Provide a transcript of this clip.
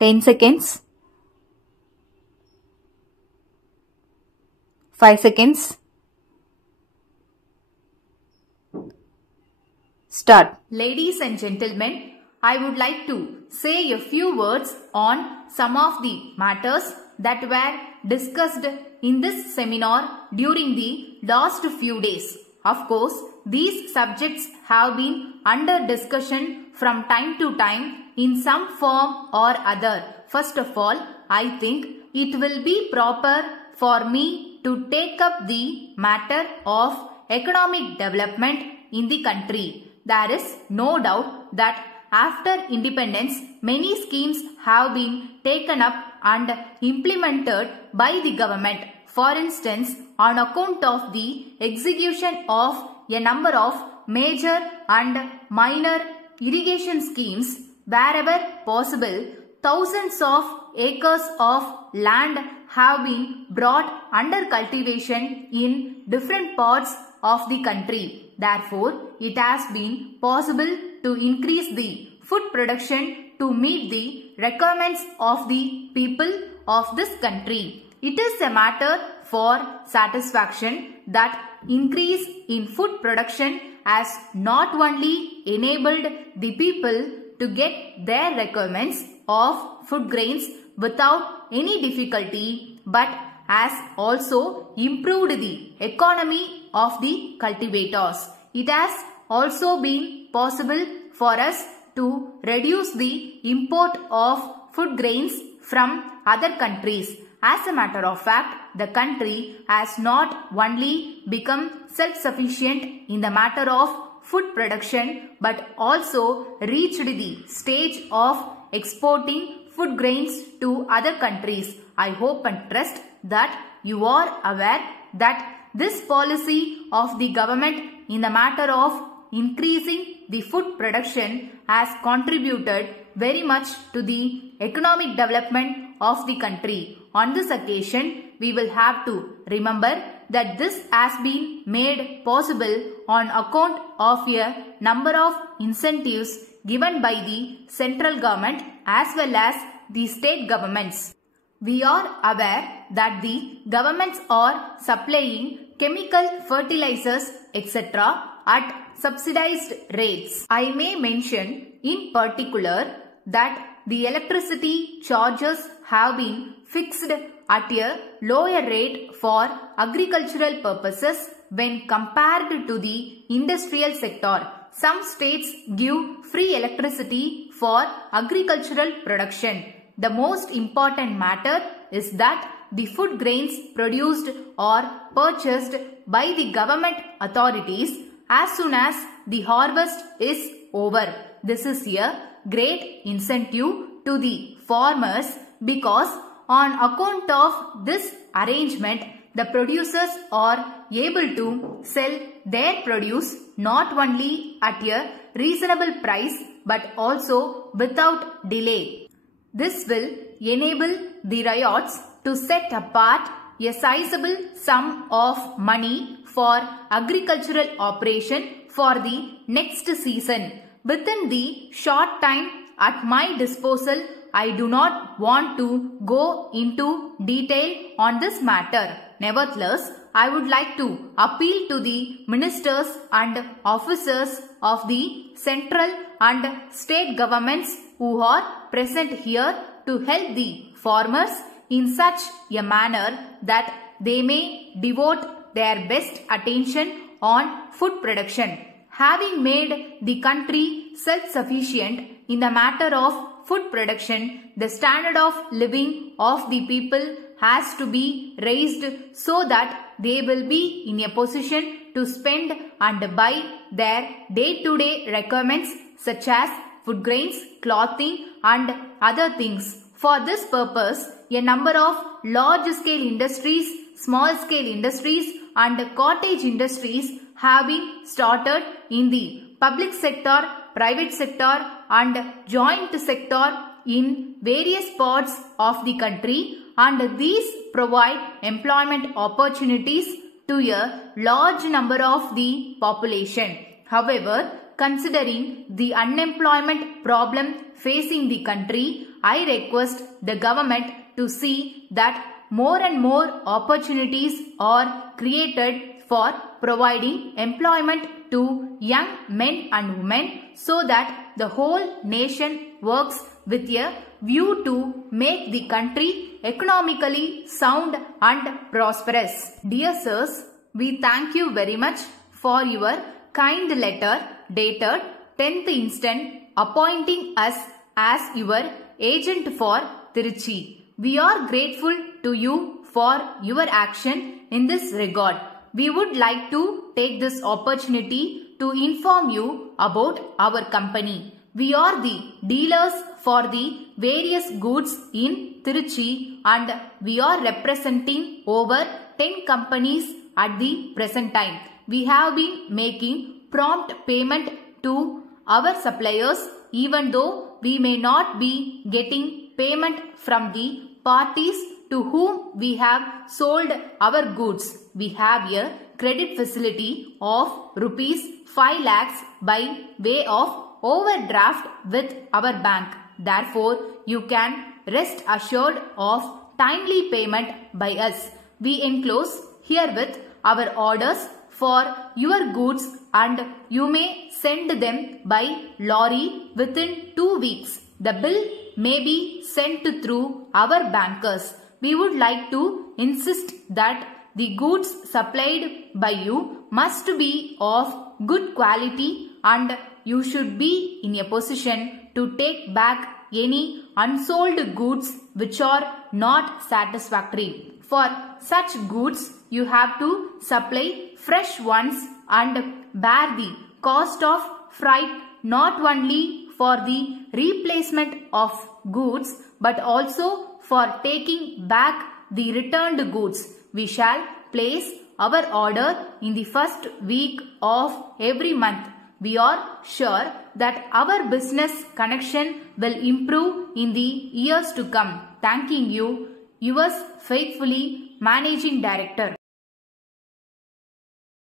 10 seconds. 5 seconds. Start. Ladies and gentlemen, I would like to say a few words on some of the matters that were discussed in this seminar during the last few days. Of course, these subjects have been under discussion from time to time in some form or other. First of all, I think it will be proper for me to take up the matter of economic development in the country. There is no doubt that after independence, many schemes have been taken up and implemented by the government. For instance, on account of the execution of a number of major and minor irrigation schemes, wherever possible, thousands of acres of land have been brought under cultivation in different parts of the country. Therefore, it has been possible to increase the food production to meet the requirements of the people of this country. It is a matter for satisfaction that increase in food production has not only enabled the people to get their requirements of food grains without any difficulty, but has also improved the economy of the cultivators. It has also been possible for us to reduce the import of food grains from other countries. As a matter of fact, the country has not only become self-sufficient in the matter of food production but also reached the stage of exporting food grains to other countries. I hope and trust that you are aware that this policy of the government in the matter of increasing the food production has contributed very much to the economic development of the country. On this occasion, we will have to remember that this has been made possible on account of a number of incentives given by the central government as well as the state governments. We are aware that the governments are supplying chemical fertilizers etc. at subsidized rates. I may mention in particular that the electricity charges have been fixed at a lower rate for agricultural purposes when compared to the industrial sector. Some states give free electricity for agricultural production. The most important matter is that the food grains produced or purchased by the government authorities as soon as the harvest is over. This is a great incentive to the farmers because on account of this arrangement, the producers are able to sell their produce not only at a reasonable price but also without delay. This will enable the ryots to set apart a sizable sum of money for agricultural operation for the next season. Within the short time at my disposal, I do not want to go into detail on this matter. Nevertheless, I would like to appeal to the ministers and officers of the central and state governments who are present here to help the farmers in such a manner that they may devote their best attention on food production. Having made the country self-sufficient in the matter of food production, the standard of living of the people has to be raised so that they will be in a position to spend and buy their day-to-day requirements such as food grains, clothing and other things. For this purpose, a number of large-scale industries, small-scale industries and cottage industries have been started in the public sector, private sector and joint sector in various parts of the country, and these provide employment opportunities to a large number of the population. However, considering the unemployment problem facing the country I request the government to see that more and more opportunities are created for providing employment to young men and women so that the whole nation works with a view to make the country economically sound and prosperous. Dear sirs, we thank you very much for your kind letter dated 10th instant appointing us as your agent for Tiruchi. We are grateful to you for your action in this regard. We would like to take this opportunity to inform you about our company. We are the dealers for the various goods in Tiruchi and we are representing over 10 companies at the present time. We have been making prompt payment to our suppliers even though we may not be getting payment from the parties to whom we have sold our goods. We have a credit facility of rupees 5 lakhs by way of overdraft with our bank. Therefore, you can rest assured of timely payment by us. We enclose herewith our orders for your goods and you may send them by lorry within 2 weeks. The bill may be sent through our bankers. We would like to insist that the goods supplied by you must be of good quality and you should be in a position to take back any unsold goods which are not satisfactory. For such goods, you have to supply fresh ones and bear the cost of freight not only for the replacement of goods but also for taking back the returned goods. We shall place our order in the first week of every month. We are sure that our business connection will improve in the years to come. Thanking you, yours faithfully, Managing Director.